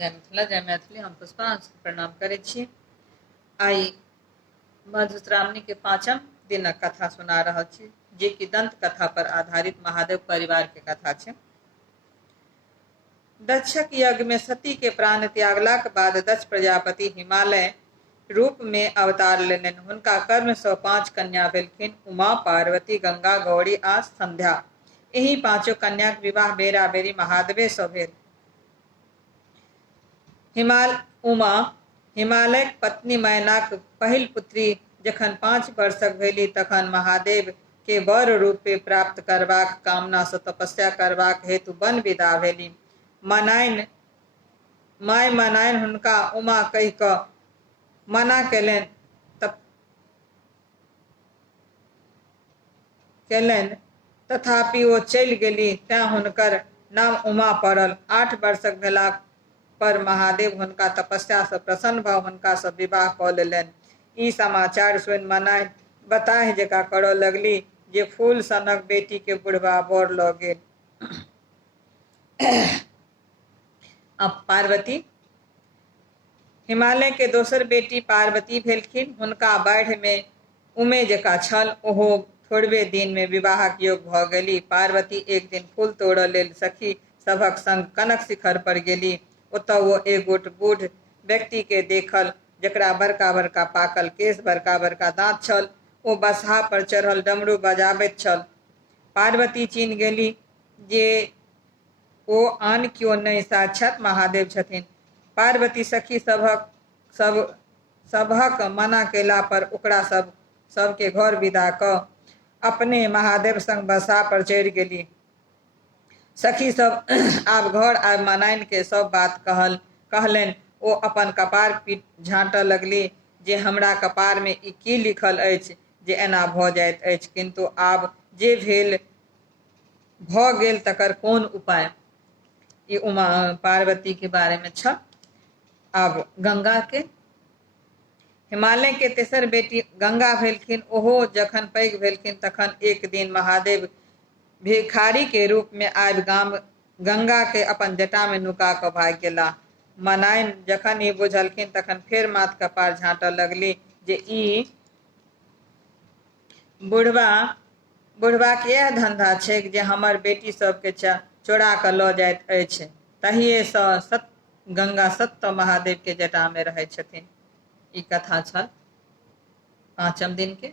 जय मिथिला जय मैथिली। हम पुष्पा प्रणाम करै छी। आई मधुश्रावणी के 5म दिनक कथा सुना रहल छी, जे कि दंत कथा पर आधारित महादेव परिवार के कथा छै। दक्षक यज्ञ में सती के प्राण त्यागलाक बाद दक्ष प्रजापति हिमालय रूप में अवतार लेलनि। हुनका कर्म सँ 5 कन्या भेलखिन: उमा, पार्वती, गंगा, गौरी आ संध्या। एहि 5 कन्याक विवाह बेरा बेरी महादेवे सँ भेल। उमा हिमालयक पत्नी मैनाक पहिल पुत्री जखन 5 वर्षक भेली तखन महादेव के वर रूपे प्राप्त करबाक कामना सँ तपस्या करबाक हेतु वन विदा भेली। माय मनाइन हुनका उमा कहि कऽ मना केलनि, तथापि ओ चलि गेली, तें हुनकर नाम उमा पड़ल। 8 वर्षक भेला पर महादेव हुनका तपस्या सँ प्रसन्न भऽ हुनका सँ विवाह कऽ लेलनि। ई समाचार सुनि मनाइन बताह जेका करऽ लगली जे फूल सनक बेटी के बुढ़बा बर लऽ गेल। अब पार्वती हिमालय के दोसर बेटी पार्वती भेलखिन। हुनका बाढ़ि में उमे जेका छल, ओहो थोड़बे दिन में विवाहक योग भऽ गेली। पार्वती एक दिन फूल तोड़ऽ लेल सखी सभक संग कनक शिखर पर गेली। ओतऽ वो एक गोट बूढ़ व्यक्ति के देखल, जकरा बड़का बड़का पाकल केश, बड़का बड़का दांत छल। ओ बसहा पर चढ़ल डमरू बजाबैत छल। पार्वती चिन्ह गेली जे ओ आन कियो नहि, साक्षात महादेव छथिन। पार्वती सखी सभक मना केला पर ओकरा सबके घर विदा कऽ अपने महादेव संग बसहा पर चढ़ि गेली। सखी सब आब घर आबि मनाइन के सब बात कहलनि। ओ अपन कपार पीठ झाँटऽ लगली जे हमरा कपार में ई की लिखल अछि जे एना भऽ जाइत अछि, किंतु आब जे भेल भऽ गेल तकर कोन उपाय। ई उमा पार्वती के बारे में छ। अब गंगा के हिमालय के तेसर बेटी गंगा भेलखिन। ओहो जखन पैघ भेलखिन तखन एक दिन महादेव भिखारी के रूप में आबि गंगा के अपन जटा में नुका कऽ भागि गेला। मनाइन जखन ई बुझलखिन तखन फेर माथ कपार झाँटऽ लगली जे ई बुढ़बा के यह धंधा छैक जे हमर बेटी सबके चोरा कऽ लऽ जाइत अछि। तहिए सँ गंगा सत्तऽ महादेव के जटा में रहै छथिन। ई कथा छल 5म दिन के।